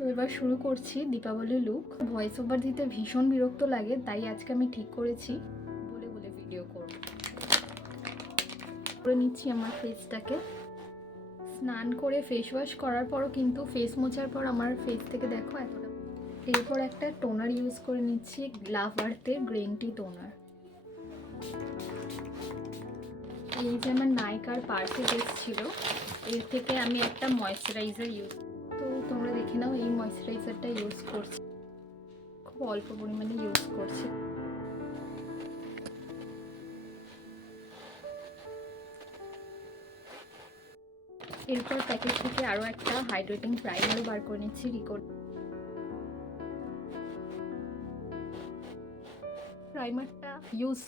তো এবার শুরু করছি দীপাবলি লুক। ভয়েস ওভার দিতে ভীষণ বিরক্ত লাগে, তাই আজকে আমি ঠিক করেছি বলে বলে ভিডিও করব। করে নিচ্ছি আমার ফেসটাকে। স্নান করে ফেস ওয়াশ করার পরও কিন্তু ফেস মোছার পর আমার ফেস থেকে দেখো এতটা। এরপর একটা টোনার ইউজ করে নিচ্ছি, লাভ আর্থের গ্রিন টি টোনার। এই যে আমার নাইকার পার্সে এসেছিল, এর থেকে আমি একটা ময়েশ্চারাইজার ইউজ, তো তোমরা দেখে নাও। এই ময়েশ্চারাইজারটা ইউজ করছি, খুব অল্প পরিমাণে ইউজ করছি। এরপর প্যাকেজ থেকে আরও একটা হাইড্রেটিং প্রাইমারও বার করে নিচ্ছি, রিকোড প্রাইমারটা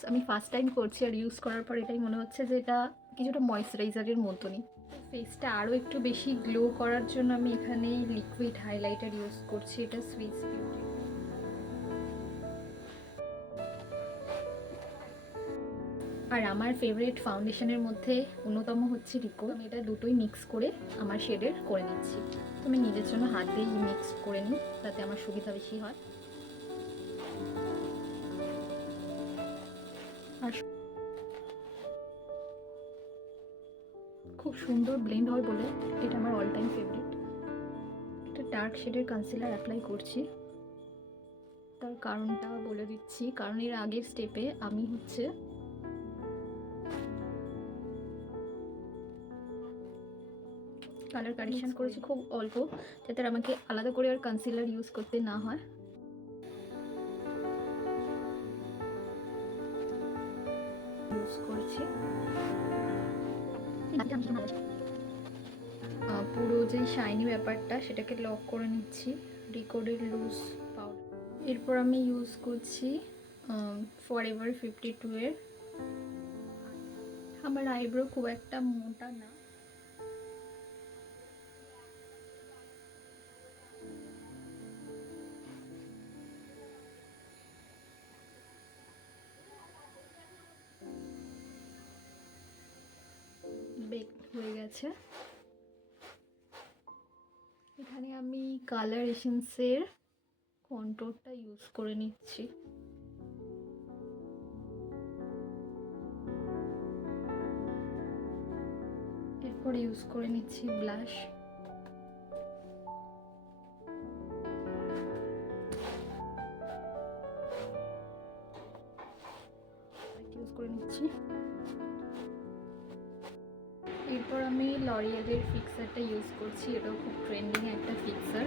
আমি ফার্স্ট টাইম করছি, আর ইউজ করার পর এটাই মনে হচ্ছে যে এটা কিছুটা ময়েশ্চারাইজারের মতনই। ফেসটা আরও একটু বেশি গ্লো করার জন্য আমি এখানে লিকুইড হাইলাইটার ইউজ করছি, এটা সুইস বিউটি। আর আমার ফেভারিট ফাউন্ডেশনের মধ্যে অন্যতম হচ্ছে রিকো। আমি এটা দুটোই মিক্স করে আমার শেডের করে নিচ্ছি। তো আমি নিজের জন্য হাত দিয়েই মিক্স করে নিই, তাতে আমার সুবিধা বেশি হয়। আর খুব সুন্দর ব্লেন্ড হয় বলে এটা আমার অল টাইম ফেভারিট। একটা ডার্ক শেডের কনসিলার অ্যাপ্লাই করছি, তার কারণটা বলে দিচ্ছি। কারণ এর আগের স্টেপে আমি কালার কারেকশন করেছি খুব অল্প, যাতে আমাকে আলাদা করে আর কনসিলার ইউজ করতে না হয়। ইউজ করেছি পুরো যে শাইনি ব্যাপারটা সেটাকে লক করে নিচ্ছি রিকোডের লুজ পাউডার। এরপর আমি ইউজ করছি ফরএভার 52 এর। আমার আইব্রো খুব একটা মোটা না, বেক হয়ে গেছে। এখানে আমি কালার এসেন্সের কন্ট্রোলটা ইউজ করে নিচ্ছি। এরপর ইউজ করে নিচ্ছি ব্লাশ। ইউজ করে নিচ্ছি। এরপর আমি লরিয়ালের ফিক্সারটা ইউজ করছি, এটাও খুব ট্রেন্ডিং একটা ফিক্সার,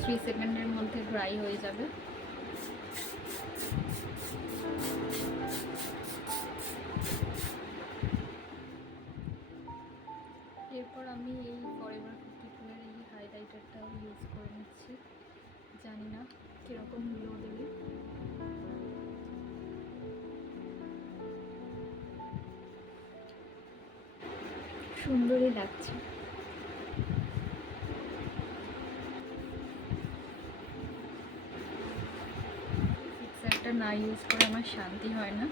3 সেকেন্ডের মধ্যে ড্রাই হয়ে যাবে। এরপর আমি এই ফরএভার 52 এর এই হাইলাইটারটাও ইউজ করে নিচ্ছি, জানি না কীরকম গ্লো দেবে। সুন্দরই লাগছে। ফিক্সারটা না ইউজ করে আমার শান্তি হয় না।